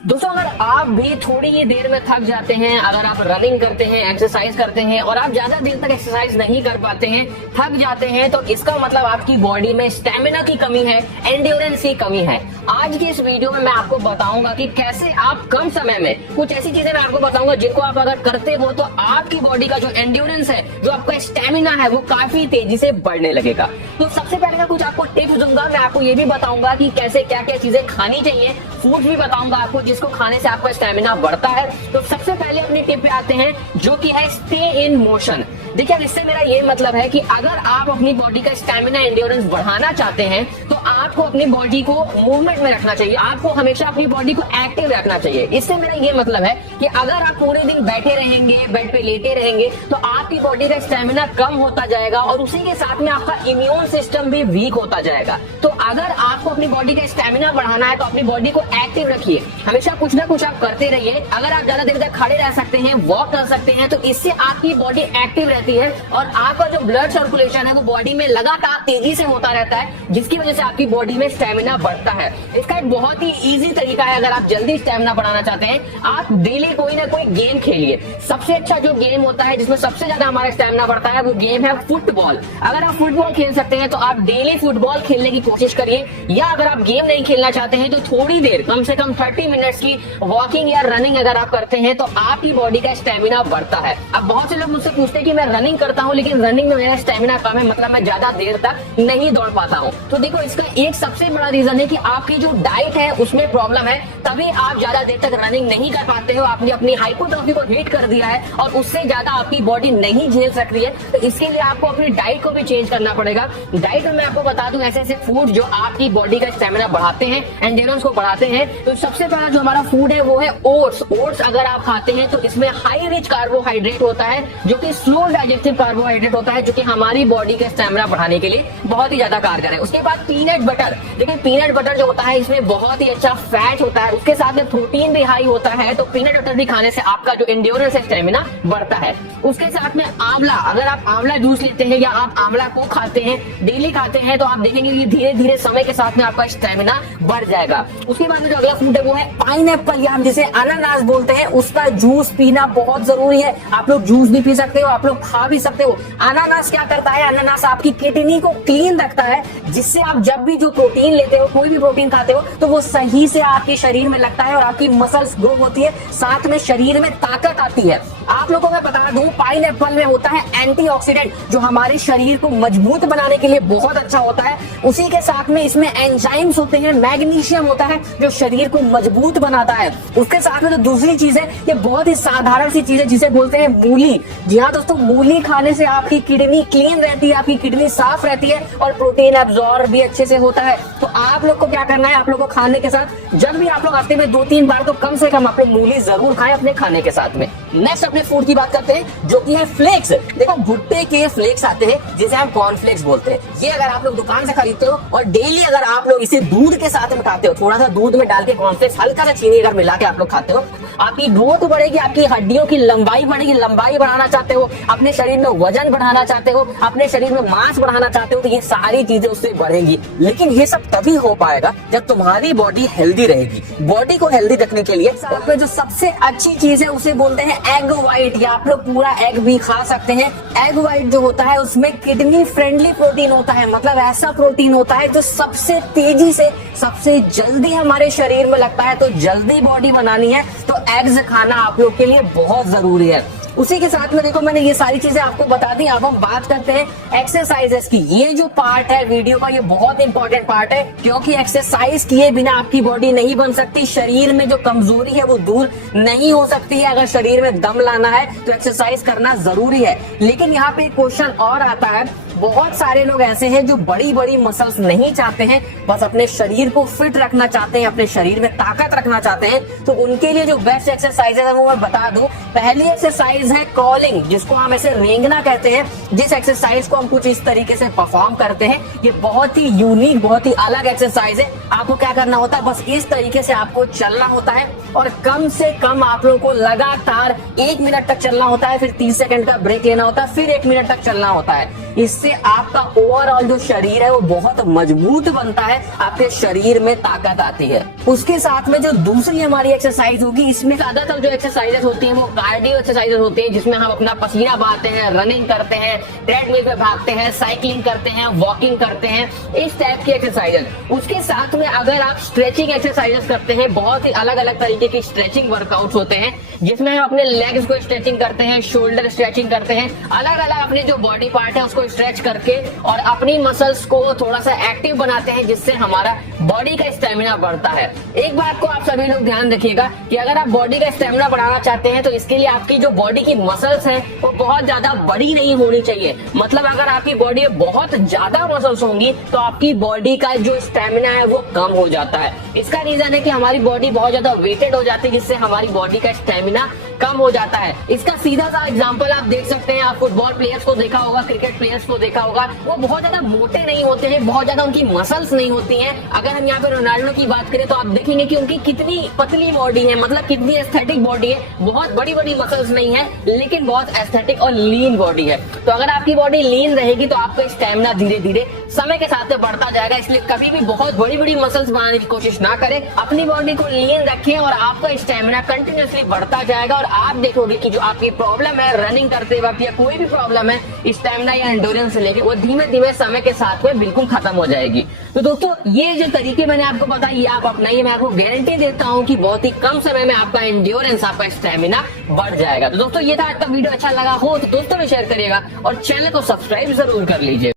दोस्तों, अगर आप भी थोड़ी ही देर में थक जाते हैं, अगर आप रनिंग करते हैं, एक्सरसाइज करते हैं और आप ज्यादा देर तक एक्सरसाइज नहीं कर पाते हैं, थक जाते हैं, तो इसका मतलब आपकी बॉडी में स्टेमिना की कमी है, एंड्योरेंस की कमी है। आज की इस वीडियो में मैं आपको बताऊंगा कि कैसे आप कम समय में कुछ ऐसी चीजें मैं आपको बताऊंगा जिनको आप अगर करते हो तो आपकी बॉडी का जो एंड्योरेंस है, जो आपका स्टेमिना है, वो काफी तेजी से बढ़ने लगेगा। तो सबसे पहले मैं कुछ आपको टिप्स दूंगा। मैं आपको ये भी बताऊंगा कि कैसे क्या क्या चीजें खानी चाहिए, फूड भी बताऊंगा आपको जिसको खाने से आपका स्टेमिना बढ़ता है। तो सबसे पहले अपनी टिप पे आते हैं, जो कि है स्टे इन मोशन। देखिए, इससे मेरा ये मतलब है कि अगर आप अपनी बॉडी का स्टेमिना एंड्योरेंस बढ़ाना चाहते हैं तो आपको अपनी बॉडी को मूवमेंट में रखना चाहिए, आपको हमेशा अपनी बॉडी को एक्टिव रखना चाहिए। इससे मेरा ये मतलब है कि अगर आप पूरे दिन बैठे रहेंगे, बेड पे लेटे रहेंगे, तो आपकी बॉडी का स्टेमिना कम होता जाएगा और उसी के साथ में आपका इम्यून सिस्टम भी वीक होता जाएगा। तो अगर आपको अपनी बॉडी का स्टेमिना बढ़ाना है तो अपनी बॉडी को एक्टिव रखिए, हमेशा कुछ ना कुछ आप करते रहिए। अगर आप ज्यादा देर तक खड़े रह सकते हैं, वॉक कर सकते हैं, तो इससे आपकी बॉडी एक्टिव रहती है और आपका जो ब्लड सर्कुलेशन है वो बॉडी में लगातार तेजी से होता रहता है, जिसकी वजह से आपकी बॉडी में स्टेमिना बढ़ता है। इसका एक बहुत ही इजी तरीका है, अगर आप जल्दी स्टेमिना बढ़ाना चाहते हैं, आप डेली कोई ना कोई गेम खेलिए। सबसे अच्छा जो गेम होता है जिसमें सबसे ज्यादा हमारा स्टेमिना बढ़ता है वो गेम है फुटबॉल। अगर आप फुटबॉल खेल सकते हैं तो आप डेली फुटबॉल खेलने की कोशिश करिए, या अगर आप गेम नहीं खेलना चाहते हैं तो थोड़ी देर, कम से कम 30 मिनट्स की वॉकिंग या रनिंग अगर आप करते हैं तो आपकी बॉडी का स्टेमिना बढ़ता है। अब बहुत से लोग मुझसे पूछते हैं कि मैं रनिंग करता हूं लेकिन रनिंग में मेरा स्टेमिना कम है, मतलब मैं ज्यादा देर तक नहीं दौड़ पाता हूं। तो देखो, इसका एक सबसे बड़ा रीजन है कि आपकी जो डाइट है उसमें प्रॉब्लम है, तभी आप ज्यादा देर तक रनिंग नहीं कर पाते हो। आपने अपनी हाइपोट्रोफी को हिट कर दिया है और उससे ज्यादा आपकी बॉडी नहीं झेल सकती है। तो इसके लिए आपको अपनी डाइट को भी चेंज करना पड़ेगा। डाइट में मैं आपको बता दूं ऐसे ऐसे फूड जो आपकी बॉडी का स्टेमिना बढ़ाते हैं, एंड्योरेंस को बढ़ाते हैं। तो सबसे पहला जो हमारा फूड है वो है ओट्स। ओट्स अगर आप खाते हैं तो इसमें हाई रिच कार्बोहाइड्रेट होता है, जो कि स्लो डाइजेस्टिव कार्बोहाइड्रेट होता है, जो कि हमारी बॉडी का स्टेमिना बढ़ाने के लिए बहुत ही ज्यादा कारगर है। उसके बाद पीनट बटर। देखिए, पीनट बटर जो होता है इसमें बहुत ही अच्छा फैट होता है, उसके साथ में प्रोटीन भी हाई होता है। तो पीनट बटर भी खाने से आपका जो एंड्योरेंस है, स्टेमिना बढ़ता है। उसके साथ में आंवला, अगर आप आंवला जूस लेते हैं या आप आंवला को खाते हैं, डेली खाते हैं, तो आप देखेंगे कि धीरे धीरे समय के साथ में आपका स्टेमिना बढ़ जाएगा। उसके बाद में जो अगला फूड है वो है पाइनएप्पल, या हम जिसे अनानास बोलते हैं, उसका जूस पीना बहुत जरूरी है। आप लोग जूस भी पी सकते हो, आप लोग खा भी सकते हो। अनानास क्या करता है, अनानास आपकी किडनी को क्लीन रखता है, जिससे आप जब भी जो प्रोटीन लेते हो, कोई भी प्रोटीन खाते हो, तो वो सही से आपके शरीर में लगता है और आपकी मसल्स ग्रो होती है, साथ में शरीर में ताकत आती है। आप लोगों को मैं बता दूं, पाइनएप्पल में होता है एंटीऑक्सीडेंट, जो हमारे शरीर को मजबूत बनाने के लिए बहुत अच्छा होता है। उसी के साथ में इसमें एंजाइम्स होते हैं, मैग्नीशियम होता है जो शरीर को मजबूत बनाता है। उसके साथ में तो दूसरी चीज है, ये बहुत ही साधारण सी चीज है जिसे बोलते हैं मूली। जी हाँ दोस्तों, मूली खाने से आपकी किडनी क्लीन रहती है, आपकी किडनी साफ रहती है और प्रोटीन एब्जॉर्ब भी अच्छे से होता है। तो आप लोग को क्या करना है, आप लोग को खाने के साथ जब भी आप लोग हफ्ते में 2-3 बार तो कम से कम आप लोग मूली जरूर खाएं अपने खाने के साथ में। नेक्स्ट अपने फूड की बात करते हैं, जो कि है फ्लेक्स। देखो, भुट्टे के फ्लेक्स आते हैं जिसे हम कॉर्नफ्लेक्स बोलते हैं। ये अगर आप लोग दुकान से खरीदते हो और डेली अगर आप लोग इसे दूध के साथ में खाते हो, थोड़ा सा दूध में डाल के कॉर्नफ्लेक्स, हल्का सा चीनी अगर मिला के आप लोग खाते हो, आपकी ग्रोथ बढ़ेगी, आपकी हड्डियों की लंबाई बढ़ेगी। लंबाई बढ़ाना चाहते हो, अपने शरीर में वजन बढ़ाना चाहते हो, अपने शरीर में मांस बढ़ाना चाहते हो, तो ये सारी चीजें उससे बढ़ेंगी। लेकिन ये सब तभी हो पाएगा जब तुम्हारी बॉडी हेल्दी रहेगी। बॉडी को हेल्दी रखने के लिए जो सबसे अच्छी चीज है उसे बोलते हैं एग व्हाइट, या आप लोग पूरा एग भी खा सकते हैं। एग व्हाइट जो होता है उसमें किडनी फ्रेंडली प्रोटीन होता है, मतलब ऐसा प्रोटीन होता है जो सबसे तेजी से, सबसे जल्दी हमारे शरीर में लगता है। तो जल्दी बॉडी बनानी है तो एग्स खाना आप लोग के लिए बहुत जरूरी है। उसी के साथ में देखो, मैंने ये सारी चीजें आपको बता दी। अब हम बात करते हैं एक्सरसाइजेस की। ये जो पार्ट है वीडियो का, ये बहुत इंपॉर्टेंट पार्ट है, क्योंकि एक्सरसाइज किए बिना आपकी बॉडी नहीं बन सकती। शरीर में जो कमजोरी है वो दूर नहीं हो सकती है। अगर शरीर में दम लाना है तो एक्सरसाइज करना जरूरी है। लेकिन यहाँ पे एक क्वेश्चन और आता है, बहुत सारे लोग ऐसे हैं जो बड़ी बड़ी मसल्स नहीं चाहते हैं, बस अपने शरीर को फिट रखना चाहते हैं, अपने शरीर में ताकत रखना चाहते हैं। तो उनके लिए जो बेस्ट एक्सरसाइजेस है वो मैं बता दूं। पहली एक्सरसाइज है क्रॉलिंग, जिसको हम ऐसे रेंगना कहते हैं। जिस एक्सरसाइज को हम कुछ इस तरीके से परफॉर्म करते हैं, ये बहुत ही यूनिक, बहुत ही अलग एक्सरसाइज है। आपको क्या करना होता है, बस इस तरीके से आपको चलना होता है और कम से कम आप लोगों को लगातार 1 मिनट तक चलना होता है, फिर 30 सेकंड का ब्रेक लेना होता है, फिर 1 मिनट तक चलना होता है। इससे से आपका ओवरऑल जो शरीर है वो बहुत मजबूत बनता है, आपके शरीर में ताकत आती है। उसके साथ में जो दूसरी हमारी एक्सरसाइज होगी, इसमें ज्यादातर जो एक्सरसाइजेस होती हैं वो कार्डियो एक्सरसाइजेस होती हैं, जिसमें हम अपना पसीना बहाते हैं, रनिंग करते हैं, ट्रेडमिल पे भागते हैं, साइकिलिंग करते हैं, वॉकिंग करते हैं, इस टाइप की एक्सरसाइजेस। उसके साथ में अगर आप स्ट्रेचिंग एक्सरसाइजेस करते हैं, बहुत ही अलग अलग तरीके की स्ट्रेचिंग वर्कआउट होते हैं, जिसमें हम अपने लेग्स को स्ट्रेचिंग करते हैं, शोल्डर स्ट्रेचिंग करते हैं, अलग अलग अपने जो बॉडी पार्ट है उसको स्ट्रेच करके और अपनी मसल्स को थोड़ा सा एक्टिव बनाते हैं, जिससे हमारा बॉडी का स्टेमिना बढ़ता है। एक बात को आप सभी लोग ध्यान रखिएगा कि अगर आप बॉडी का स्टेमिना बढ़ाना चाहते हैं तो इसके लिए आपकी जो बॉडी की मसल्स हैं वो बहुत ज्यादा बड़ी नहीं होनी चाहिए। मतलब अगर आपकी बॉडी में बहुत ज्यादा मसल्स होंगी तो आपकी बॉडी का जो स्टेमिना है वो कम हो जाता है। इसका रीजन है कि हमारी बॉडी बहुत ज्यादा वेटेड हो जाती है, जिससे हमारी बॉडी का स्टेमिना कम हो जाता है। इसका सीधा सा एग्जांपल आप देख सकते हैं, आप फुटबॉल प्लेयर्स को देखा होगा, क्रिकेट प्लेयर्स को देखा होगा, वो बहुत ज्यादा मोटे नहीं होते हैं, बहुत ज्यादा उनकी मसल्स नहीं होती हैं। अगर हम यहाँ पे रोनाल्डो की बात करें तो आप देखेंगे कि उनकी कितनी पतली बॉडी है, मतलब कितनी एस्थेटिक बॉडी है, बहुत बड़ी बड़ी मसल्स नहीं है, लेकिन बहुत एस्थेटिक और लीन बॉडी है। तो अगर आपकी बॉडी लीन रहेगी तो आपका स्टेमिना धीरे धीरे समय के साथ में बढ़ता जाएगा। इसलिए कभी भी बहुत बड़ी बड़ी मसल्स बनाने की कोशिश ना करें, अपनी बॉडी को लीन रखें और आपका स्टेमिना कंटिन्यूअसली बढ़ता जाएगा और आप देखोगे कि जो आपकी प्रॉब्लम है रनिंग करते वक्त या कोई भी प्रॉब्लम है स्टैमिना या एंडोरेंस से लेके, वो धीमे धीमे समय के साथ में बिल्कुल खत्म हो जाएगी। तो दोस्तों ये जो तरीके मैंने आपको बताया ये आप अपनाइए, मैं आपको गारंटी देता हूँ कि बहुत ही कम समय में आपका एंडोरेंस, आपका स्टैमिना बढ़ जाएगा। तो दोस्तों ये था आज का वीडियो, अच्छा लगा हो तो दोस्तों में शेयर करिएगा और चैनल को सब्सक्राइब जरूर कर लीजिए।